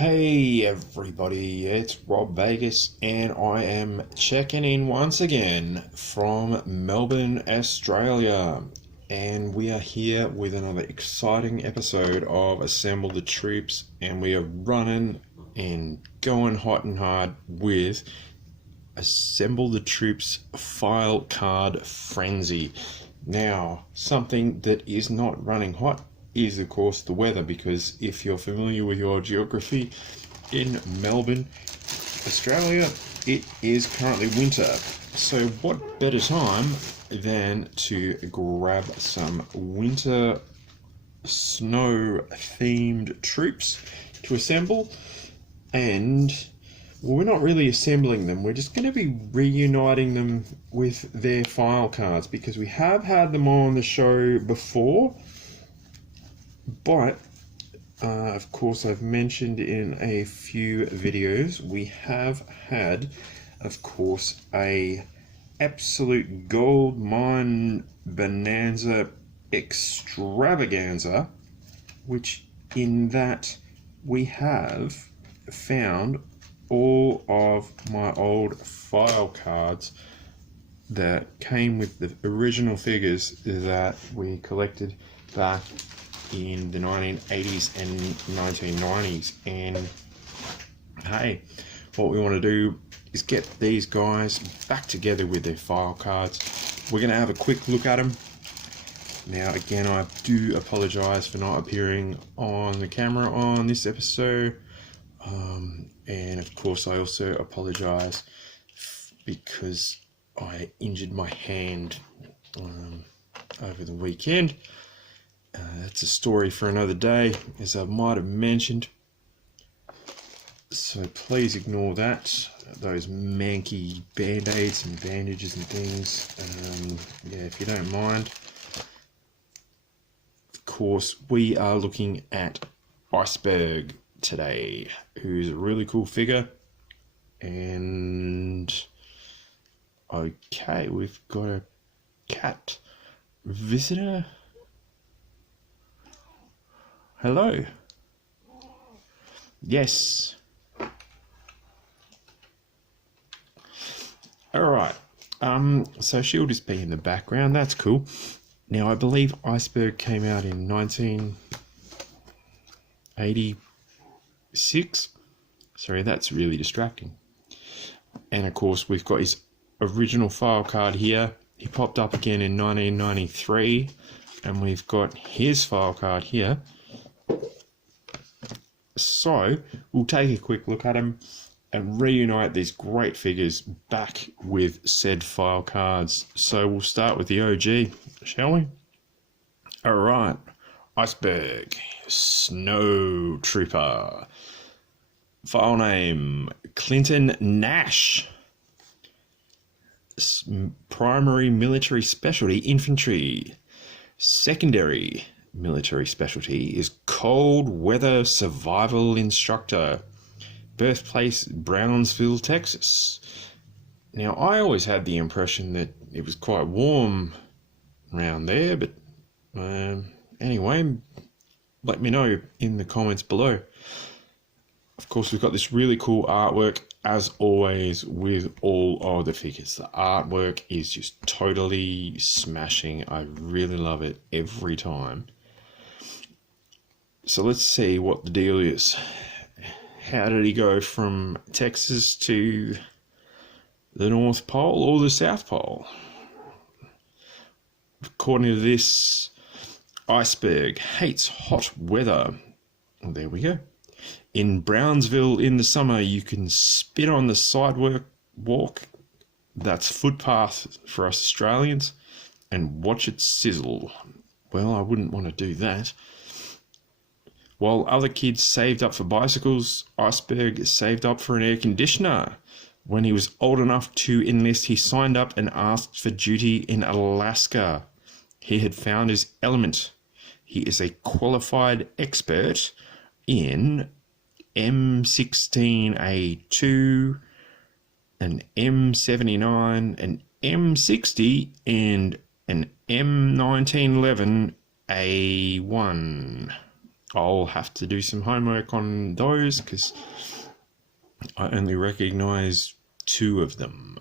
Hey everybody, it's Rob Vegas and I am checking in once again from Melbourne, Australia. And we are here with another exciting episode of Assemble the Troops, and we are running and going hot and hard with Assemble the Troops File Card Frenzy. Now, something that is not running hot is, of course, the weather, because if you're familiar with your geography in Melbourne, Australia, it is currently winter. So what better time than to grab some winter snow themed troops to assemble? And well, we're not really assembling them, we're just going to be reuniting them with their file cards, because we have had them on the show before, but of course I've mentioned in a few videos we have had, of course, a absolute gold mine bonanza extravaganza, which in that we have found all of my old file cards that came with the original figures that we collected back in the 1980s and 1990s. And hey, what we want to do is get these guys back together with their file cards. We're going to have a quick look at them. Now again, I do apologize for not appearing on the camera on this episode, and of course I also apologize because I injured my hand over the weekend. That's a story for another day, as I might have mentioned, so please ignore that, those manky band-aids and bandages and things. Yeah, if you don't mind. Of course, we are looking at Iceberg today, who's a really cool figure. And okay, we've got a cat visitor. Hello. Yes. Alright. So she'll just be in the background. That's cool. Now, I believe Iceberg came out in 1986. Sorry, that's really distracting. And of course, we've got his original file card here. He popped up again in 1993. And we've got his file card here. So we'll take a quick look at them and reunite these great figures back with said file cards. So we'll start with the OG, shall we? Alright, Iceberg, Snow Trooper. File name, Clinton Nash. Primary military specialty, infantry. Secondary military specialty is cold weather survival instructor. Birthplace Brownsville, Texas. Now, I always had the impression that it was quite warm around there, but anyway, let me know in the comments below. Of course, we've got this really cool artwork, as always, with all of the figures. The artwork is just totally smashing. I really love it every time. So let's see what the deal is. How did he go from Texas to the North Pole or the South Pole? According to this, Iceberg hates hot weather. Well, there we go. In Brownsville in the summer, you can spit on the sidewalk walk, that's footpath for us Australians, and watch it sizzle. Well, I wouldn't want to do that. While other kids saved up for bicycles, Iceberg saved up for an air conditioner. When he was old enough to enlist, he signed up and asked for duty in Alaska. He had found his element. He is a qualified expert in M16A2, an M79, an M60, and an M1911A1. I'll have to do some homework on those because I only recognise 2 of them.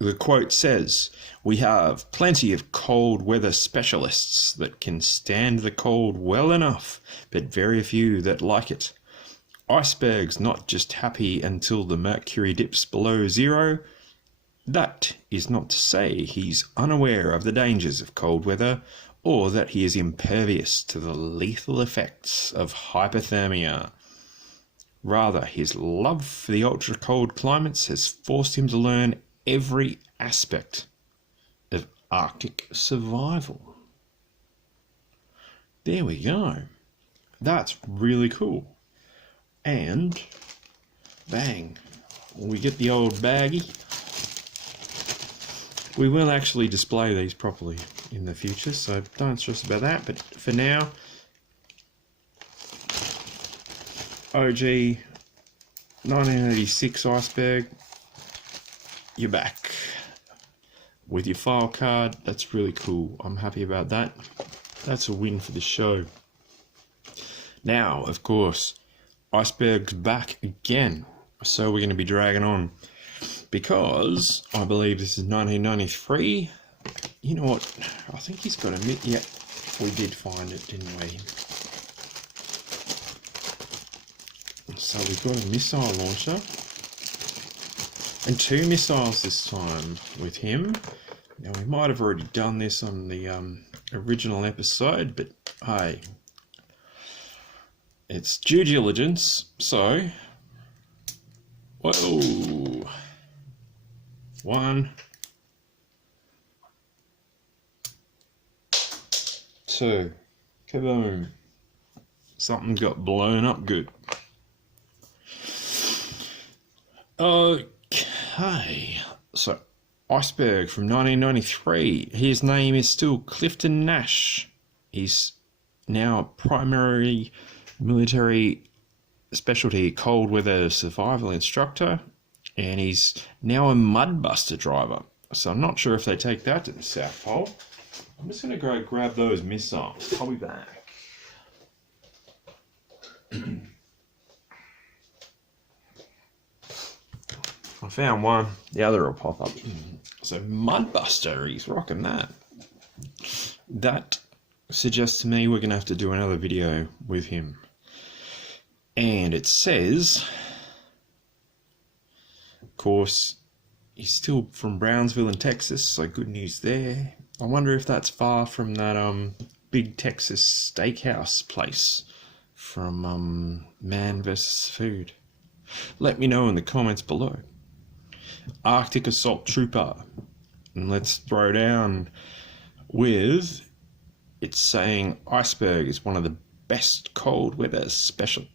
The quote says, "We have plenty of cold weather specialists that can stand the cold well enough, but very few that like it. Iceberg's not just happy until the mercury dips below 0. That is not to say he's unaware of the dangers of cold weather or that he is impervious to the lethal effects of hypothermia. Rather, his love for the ultra-cold climates has forced him to learn every aspect of Arctic survival." There we go. That's really cool. And bang, we get the old baggie. We will actually display these properly in the future, so don't stress about that. But for now, OG 1986 Iceberg, you're back with your file card. That's really cool. I'm happy about that. That's a win for the show. Now, of course, Iceberg's back again, so we're going to be dragging on because I believe this is 1993. You know what? I think he's got a mitt. Yep, we did find it, didn't we? So we've got a missile launcher and 2 missiles this time with him. Now we might have already done this on the original episode, but hey, it's due diligence. So, whoa, 1, 2, kaboom! Something got blown up good. Okay, so Iceberg from 1993. His name is still Clifton Nash. He's now a primary military specialty cold weather survival instructor, and he's now a mudbuster driver. So I'm not sure if they take that to the South Pole. I'm just going to go grab those missiles. I'll be back. I found one, the other will pop up. So Mudbuster, he's rocking that. That suggests to me we're going to have to do another video with him. And it says, of course, he's still from Brownsville in Texas, so good news there. I wonder if that's far from that big Texas steakhouse place from Man vs. Food. Let me know in the comments below. Arctic Assault Trooper. And let's throw down with, it's saying Iceberg is one of the best cold weather specialists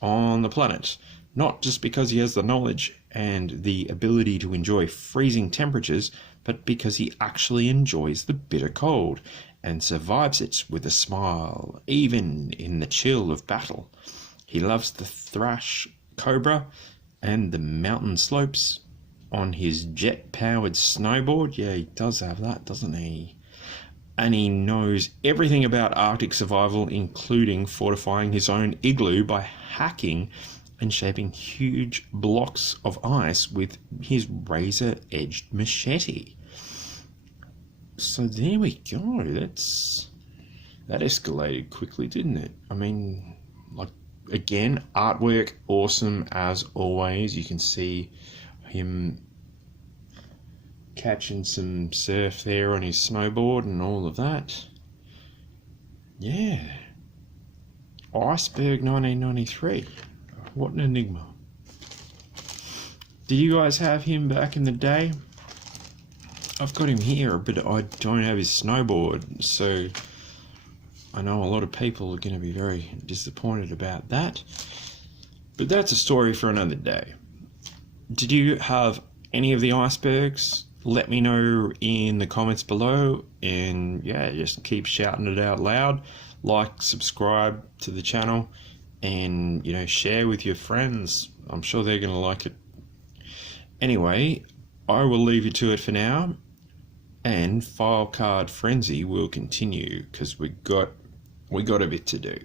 on the planet. Not just because he has the knowledge and the ability to enjoy freezing temperatures, but because he actually enjoys the bitter cold and survives it with a smile, even in the chill of battle. He loves the thrash cobra and the mountain slopes on his jet-powered snowboard. Yeah, he does have that, doesn't he? And he knows everything about Arctic survival, including fortifying his own igloo by hacking and shaping huge blocks of ice with his razor-edged machete. So there we go. That escalated quickly, didn't it? I mean, like, again, artwork awesome as always. You can see him catching some surf there on his snowboard and all of that. Yeah. Iceberg 1993. What an enigma. Did you guys have him back in the day? I've got him here, but I don't have his snowboard, so I know a lot of people are going to be very disappointed about that. But that's a story for another day. Did you have any of the icebergs? Let me know in the comments below, and yeah, just keep shouting it out loud. Like, subscribe to the channel, and share with your friends. I'm sure they're going to like it. Anyway, I will leave you to it for now, and File Card Frenzy will continue because we got We got a bit to do.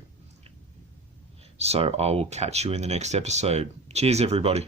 So I will catch you in the next episode. Cheers, everybody.